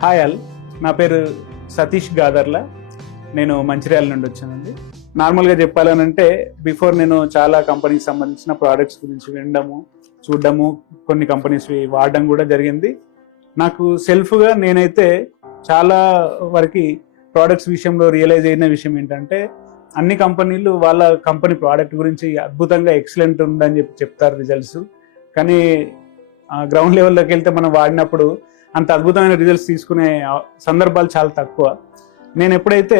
Hi all, నా పేరు సతీష్ గాదర్ల. నేను మంచిర్యాల నుండి వచ్చానండి. నార్మల్గా చెప్పాలనంటే బిఫోర్ నేను చాలా కంపెనీకి సంబంధించిన ప్రోడక్ట్స్ గురించి వినడము, చూడడము, కొన్ని కంపెనీస్ వాడడం కూడా జరిగింది. నాకు సెల్ఫ్గా నేనైతే చాలా వరకు ప్రోడక్ట్స్ విషయంలో రియలైజ్ అయిన విషయం ఏంటంటే, అన్ని కంపెనీలు వాళ్ళ కంపెనీ ప్రోడక్ట్ గురించి అద్భుతంగా ఎక్సలెంట్ ఉందని చెప్తారు రిజల్ట్స్. కానీ గ్రౌండ్ లెవెల్లోకి వెళ్తే మనం వాడినప్పుడు అంత అద్భుతమైన రిజల్ట్స్ తీసుకునే సందర్భాలు చాలా తక్కువ. నేను ఎప్పుడైతే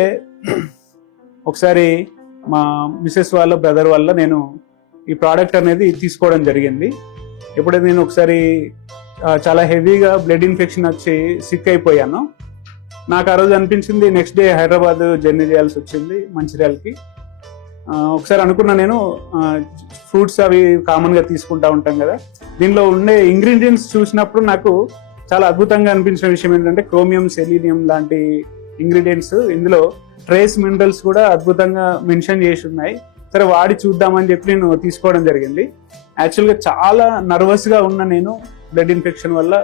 ఒకసారి మా మిసెస్ వాళ్ళ బ్రదర్ వల్ల నేను ఈ ప్రోడక్ట్ అనేది తీసుకోవడం జరిగింది. ఎప్పుడైతే నేను ఒకసారి చాలా హెవీగా బ్లడ్ ఇన్ఫెక్షన్ వచ్చి సిక్ అయిపోయాను. నాకు ఆ రోజు అనిపించింది, నెక్స్ట్ డే హైదరాబాద్ జర్నీ చేయాల్సి వచ్చింది మంచిర్యాలకి. ఒకసారి అనుకున్నా, నేను ఫ్రూట్స్ అవి కామన్గా తీసుకుంటా ఉంటాం కదా, దీనిలో ఉండే ఇంగ్రీడియంట్స్ చూసినప్పుడు నాకు చాలా అద్భుతంగా అనిపించిన విషయం ఏంటంటే క్రోమియం, సెలీనియం లాంటి ఇంగ్రీడియంట్స్, ఇందులో ట్రేస్ మినరల్స్ కూడా అద్భుతంగా మెన్షన్ చేసి ఉన్నాయి. సరే వాడి చూద్దామని చెప్పి నేను తీసుకోవడం జరిగింది. యాక్చువల్గా చాలా నర్వస్గా ఉన్న నేను, బ్లడ్ ఇన్ఫెక్షన్ వల్ల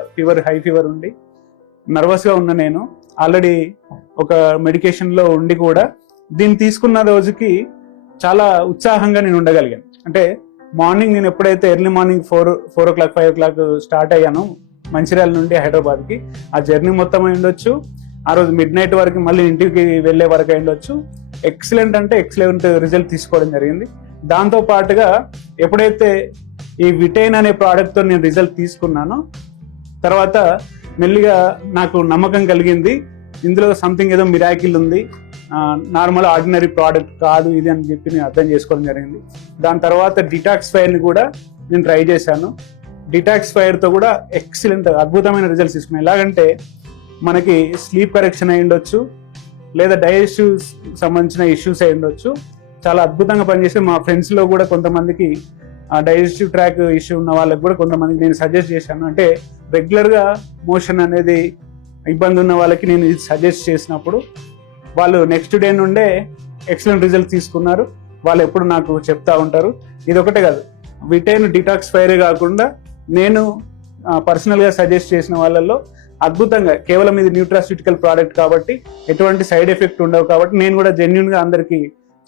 హై ఫీవర్ ఉండి నర్వస్గా ఉన్న నేను ఆల్రెడీ ఒక మెడికేషన్లో ఉండి కూడా దీన్ని తీసుకున్న రోజుకి చాలా ఉత్సాహంగా నేను ఉండగలిగాను. అంటే మార్నింగ్ నేను ఎప్పుడైతే early morning 4 o'clock 5 o'clock start అయ్యాను మంచిర్యాల నుండి హైదరాబాద్కి, ఆ జర్నీ మొత్తం అయి ఉండొచ్చు, ఆ రోజు మిడ్ నైట్ వరకు మళ్ళీ ఇంటికి వెళ్ళే వరకు అయి ఉండొచ్చు, ఎక్సలెంట్ అంటే ఎక్సలెంట్ రిజల్ట్ తీసుకోవడం జరిగింది. దాంతో పాటుగా ఎప్పుడైతే ఈ విటైన్ అనే ప్రోడక్ట్తో నేను రిజల్ట్ తీసుకున్నానో తర్వాత మెల్లిగా నాకు నమ్మకం కలిగింది, ఇందులో సంథింగ్ ఏదో మిరాకిల్ ఉంది, నార్మల్ ఆర్డినరీ ప్రోడక్ట్ కాదు ఇది అని చెప్పి నేను అర్థం చేసుకోవడం జరిగింది. దాని తర్వాత డిటాక్స్ఫైర్ని కూడా నేను ట్రై చేశాను. డిటాక్స్ఫైర్తో కూడా ఎక్సలెంట్ అద్భుతమైన రిజల్ట్స్ తీసుకున్నాను. ఎలాగంటే మనకి స్లీప్ కరెక్షన్ అయి ఉండొచ్చు, లేదా డైజెస్టివ్ సంబంధించిన ఇష్యూస్ అయి ఉండొచ్చు, చాలా అద్భుతంగా పనిచేసి మా ఫ్రెండ్స్లో కూడా కొంతమందికి డైజెస్టివ్ ట్రాక్ ఇష్యూ ఉన్న వాళ్ళకి కూడా కొంతమందికి నేను సజెస్ట్ చేశాను. అంటే రెగ్యులర్గా మోషన్ అనేది ఇబ్బంది ఉన్న వాళ్ళకి నేను ఇది సజెస్ట్ చేసినప్పుడు వాళ్ళు నెక్స్ట్ డే నుండే ఎక్సలెంట్ రిజల్ట్ తీసుకున్నారు. వాళ్ళు ఎప్పుడు నాకు చెప్తా ఉంటారు. ఇది ఒకటే కాదు, విటైన్ డిటాక్స్ఫైరే కాకుండా నేను పర్సనల్గా సజెస్ట్ చేసిన వాళ్ళల్లో అద్భుతంగా, కేవలం ఇది న్యూట్రాస్యూటికల్ ప్రోడక్ట్ కాబట్టి ఎటువంటి సైడ్ ఎఫెక్ట్ ఉండవు కాబట్టి నేను కూడా జెన్యున్గా అందరికీ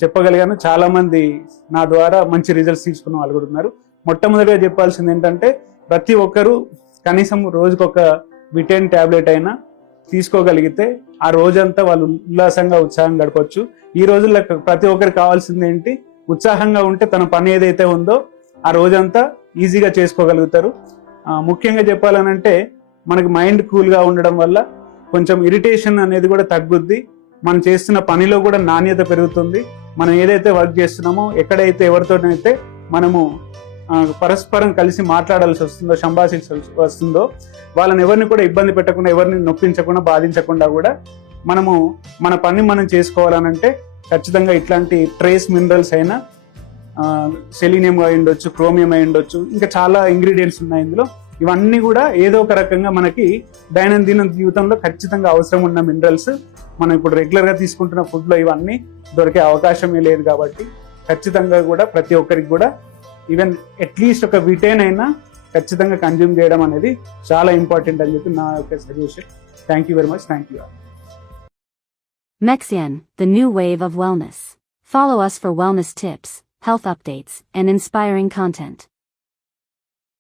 చెప్పగలిగాను. చాలా మంది నా ద్వారా మంచి రిజల్ట్స్ తీసుకున్న వాళ్ళు కూడా ఉన్నారు. మొట్టమొదటిగా చెప్పాల్సింది ఏంటంటే, ప్రతి ఒక్కరూ కనీసం రోజుకొక విటైన్ ట్యాబ్లెట్ అయినా తీసుకోగలిగితే ఆ రోజంతా వాళ్ళు ఉల్లాసంగా ఉత్సాహంగా గడపచ్చు. ఈ రోజుల్లో ప్రతి ఒక్కరికి కావాల్సింది ఏంటి, ఉత్సాహంగా ఉంటే తన పని ఏదైతే ఉందో ఆ రోజంతా ఈజీగా చేసుకోగలుగుతారు. ముఖ్యంగా చెప్పాలనంటే మనకి మైండ్ కూల్గా ఉండడం వల్ల కొంచెం ఇరిటేషన్ అనేది కూడా తగ్గుద్ది. మనం చేస్తున్న పనిలో కూడా నాణ్యత పెరుగుతుంది. మనం ఏదైతే వర్క్ చేస్తున్నామో, ఎక్కడైతే ఎవరితోనైతే మనము పరస్పరం కలిసి మాట్లాడాల్సి వస్తుందో, సంభాషించాల్సి వస్తుందో, వాళ్ళని ఎవరిని కూడా ఇబ్బంది పెట్టకుండా, ఎవరిని నొప్పించకుండా, బాధించకుండా కూడా మనము మన పని మనం చేసుకోవాలనంటే ఖచ్చితంగా ఇట్లాంటి ట్రేస్ మినరల్స్ అయినా, సెలీనియం అయి ఉండొచ్చు, క్రోమియం అయి ఉండొచ్చు, ఇంకా చాలా ఇంగ్రీడియంట్స్ ఉన్నాయి ఇందులో. ఇవన్నీ కూడా ఏదో ఒక రకంగా మనకి దైనందిన జీవితంలో ఖచ్చితంగా అవసరం ఉన్న మినరల్స్. మనం ఇప్పుడు రెగ్యులర్గా తీసుకుంటున్న ఫుడ్లో ఇవన్నీ దొరికే అవకాశమే లేదు కాబట్టి ఖచ్చితంగా కూడా ప్రతి ఒక్కరికి కూడా ఈవెన్ అట్లీస్ట్ ఒక విటైన్ అయినా ఖచ్చితంగా కన్జ్యూమ్ చేయడం అనేది చాలా ఇంపార్టెంట్ అని చెప్పి నా యొక్క suggestion. Thank you very much. Thank you. Mexian, the new wave of wellness. Follow us for wellness tips, health updates, and inspiring content.